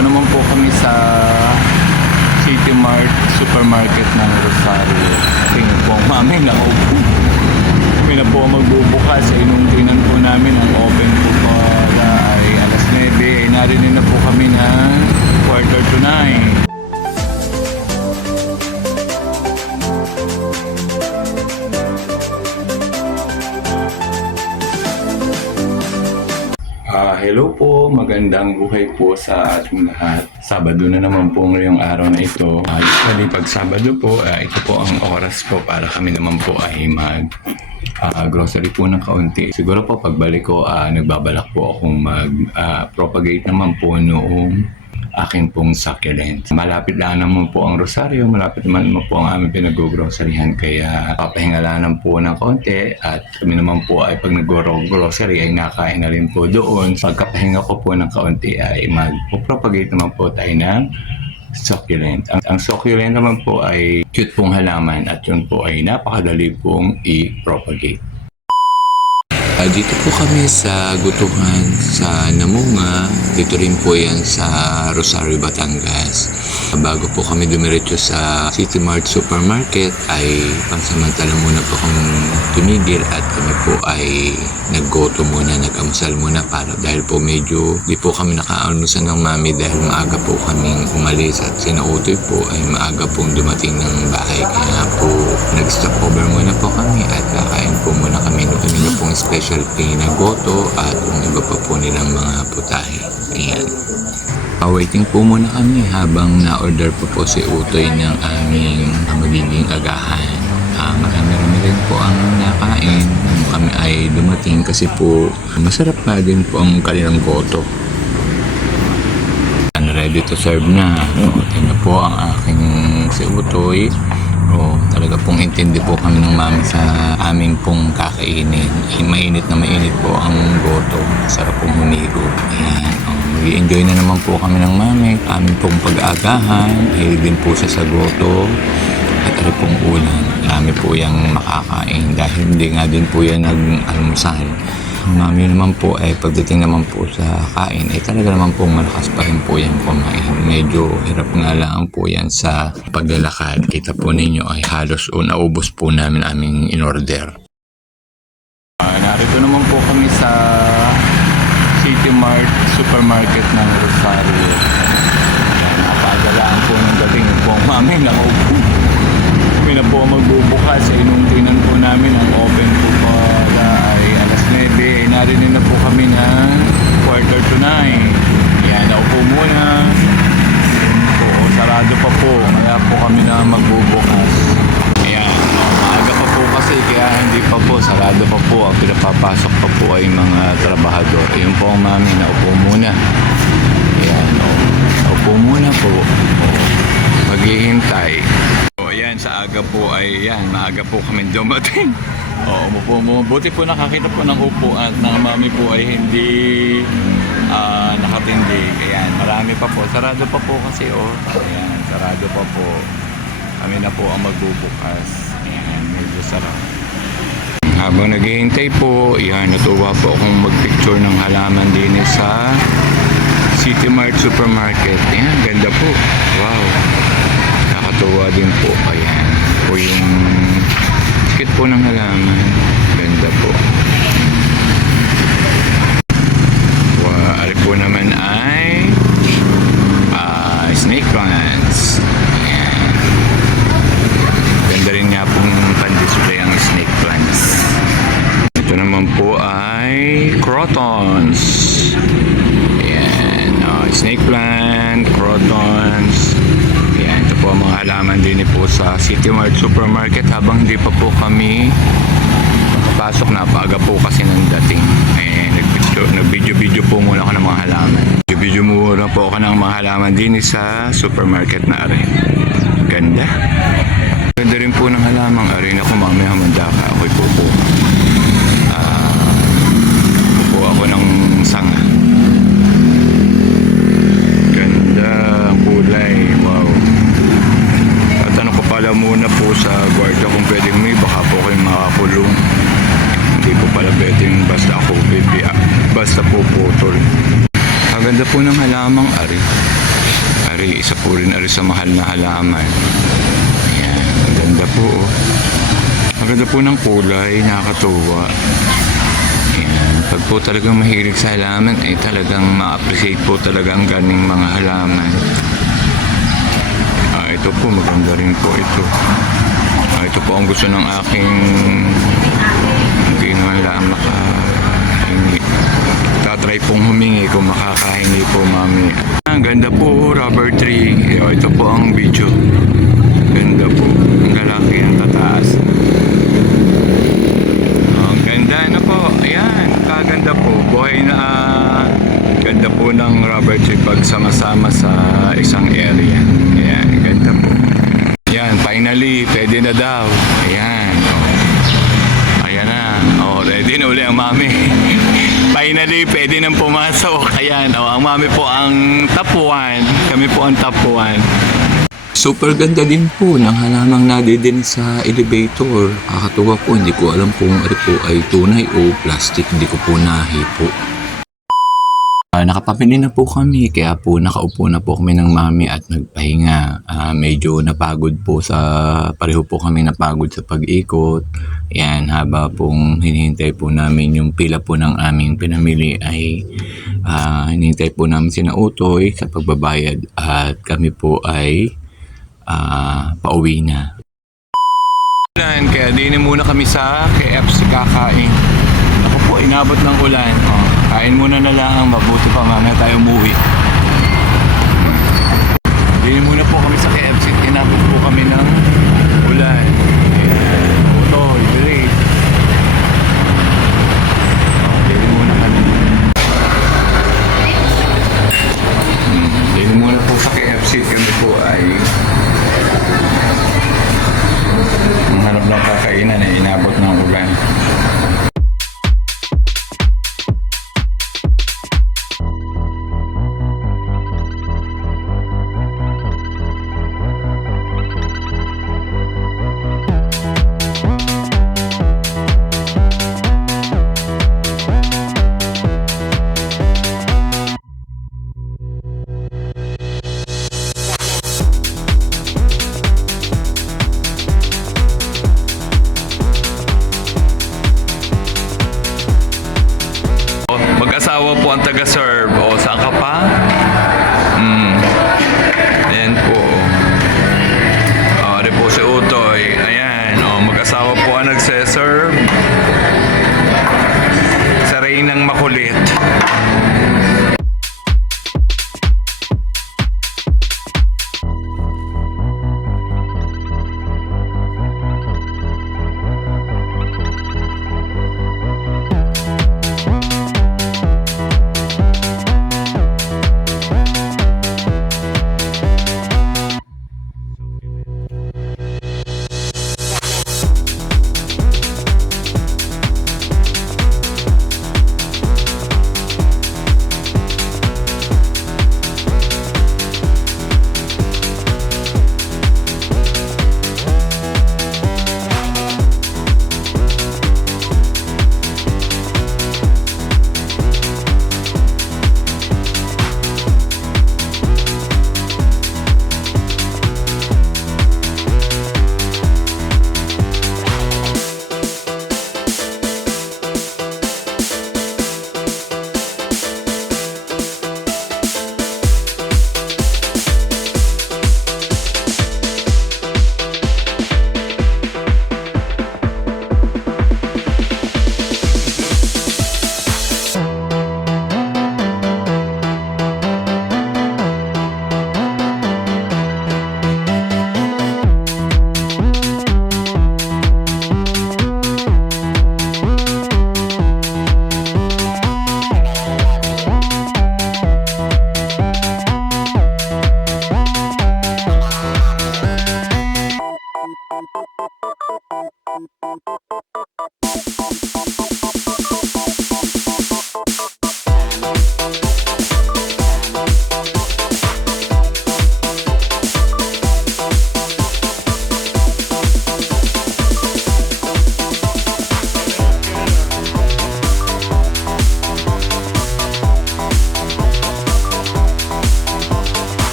naman po kami sa City Mart Supermarket ng Rosario. Tingnan po ang mami nakaupo. Kami na po ang magbubukas. Nung tingnan po namin ang open po para ay alas 9. Narinig na po kami na 8:45. Hello po, magandang buhay po sa ating lahat. Sabado na naman po ngayong araw na ito. Usually pag Sabado po, ito po ang oras po para kami naman po ay grocery po ng kaunti. Siguro po pagbalik ko, nagbabalak po akong propagate naman po noong aking pong succulent. Malapit lang naman po ang Rosario, malapit naman po ang aming pinag-groceryhan, kaya papahinga lang po ng konti at kami naman po ay pag nag-grocery ay nakain na rin po doon. Pagkapahinga ko po ng kaunti ay mag-propagate naman po tayo ng succulent. Ang succulent naman po ay cute pong halaman at yun po ay napakadali pong i-propagate. Dito po kami sa Gutuhan sa Namunga. Dito rin po yan sa Rosario, Batangas. Bago po kami dumiretso sa City Mart Supermarket ay pansamantala muna po kami tumigil at kami po ay naggoto muna, nag-amusal muna dahil po medyo di po kami nakaanusan ng mami dahil maaga po kaming umalis at sinautoy po ay maaga pong dumating ng bahay, kaya po nag-stop over muna po kami at kakain po muna kami ng pong specialty na goto at yung iba pa po nilang mga putahe. Ayan. Waiting po muna kami habang na-order po si Utoy ng aming magiging agahan. Marami rin po ang nakain nung kami ay dumating kasi po masarap pa din po ang kanilang goto. Ready to serve na. Tingnan po ang aking si Utoy. Talaga pong intindi po kami ng mami sa aming pong kakainin. Mainit na mainit po ang goto. Sarap pong humigo. Ayan. Mag-i-enjoy na naman po kami ng mami. Aming pong pag-aagahan. Hilig din po siya sa goto. At ano pong ulan. Marami po yung makakain. Dahil hindi nga din po yan nag-almusal. Ang mami naman po ay pagdating naman po sa kain ay talaga naman po malakas pa rin po yan kumain. Medyo hirap nga lang po yan sa paglalakad. Kita po ninyo ay halos naubos po namin aming in-order. Narito naman po kami sa City Mart Supermarket ng Rosario. Napagalaan po ng dating po ang mami nakaupo. Kami na po magbubukas. Nung tingnan po namin ang open po para ay alas 9. Narinig na po kami na 8:45. Yan, naupo muna. Sarado pa po. Kaya po kami na magbubukas. Ayan, maaga pa po kasi kaya hindi pa po. Sarado pa po. Ang pinapapasok pa po ay mga trabahador. Ayun po ang mami, naupo muna. Ayan, naupo muna po. Maghihintay. Ayan, sa aga po ay maaga po kami dumating. Umupo mo. Buti po nakakita po ng upuan ng mami po ay hindi nakatindig. Ayan, marami pa po. Sarado pa po kasi Ayan, sarado pa po. Kami na po ang magbubukas. Ayan, medyo sarap. Habang naghihintay po, natuwa po akong magpicture ng halaman din sa City Mart Supermarket. Ayan, ganda po. Wow. Nakatuwa din po. Ayan po yung kit po ng halaman. Ganda po. Ari po naman ay snake plants. Ayan. Ganda rin nga pong pan-display ang snake plants. Ito naman po ay crotons. Ayan. Snake plant, crotons. Ayan. Ito po ang mga halaman din po sa City Mart Supermarket habang hindi pa po kami makapasok. Napaaga po kasi ng dating. Nag-video po muna ako ng mga halaman. Video muna po ako ng mga halaman din sa supermarket na rin. Ganda. Ganda rin po ng halamang rin. Ako mamaya hamanda ka. Ako'y pupo. Pupo ako ng sanga. Ganda ang kulay. Wow. At ano ko pala muna po sa guardia kung pwedeng baka po kayong makakulong. Hindi po pala pwedeng basta ako basta po putol. Ang ganda po ng halamang ari. Ari, isa po rin ari sa mahal na halaman. Ayan, ang ganda po. Oh. Ang ganda po ng kulay, nakakatuwa. Ayan, pag po talagang mahilig sa halaman, ay talagang ma-appreciate po talaga ang ganing mga halaman. Ito po, maganda rin po ito. Ito po ang gusto ng aking hindi naman lang makahingi. Tatry pong humingi kung makakahingi po mami. Ang ganda po, rubber tree. Ito po ang video. Ganda po. Ang lalaki ang tataas. Ang ganda na po. Ayan, kaganda po. Buhay na ganda po ng rubber tree pag sama-sama sa isang area. Ayan, ganda po. Ayan, finally, pwede na daw. Ayan. Ayan na. Ready na uli ang mami. Finally, pwede nang pumasok. Ayan, ang mami po ang top 1. Kami po ang top 1. Super ganda din po ng halamang nadidin sa elevator. Kakatuwa po, hindi ko alam kung ano po ay tunay o plastic. Hindi ko po nahipo. Nakapamili na po kami, kaya po nakaupo na po kami ng mami at nagpahinga. Medyo napagod po pareho po kami napagod sa pag-ikot. Yan, haba pong hinihintay po namin yung pila po ng aming pinamili ay hinihintay po namin sina Utoy sa pagbabayad at kami po ay pauwi na. Kaya din muna kami sa KFC kakain. Ako po, inabot ng ulan. Kain muna na lang, mabuti pa mamaya tayo umuwi. Din muna po kami sa KFC, inabot po kami ng ulan. Utoy, great. Din muna kami. Din muna po sa KFC, kami po ay hanap ng kakainan ay inabot ng ulan. Mag-asawa po ang taga-serve.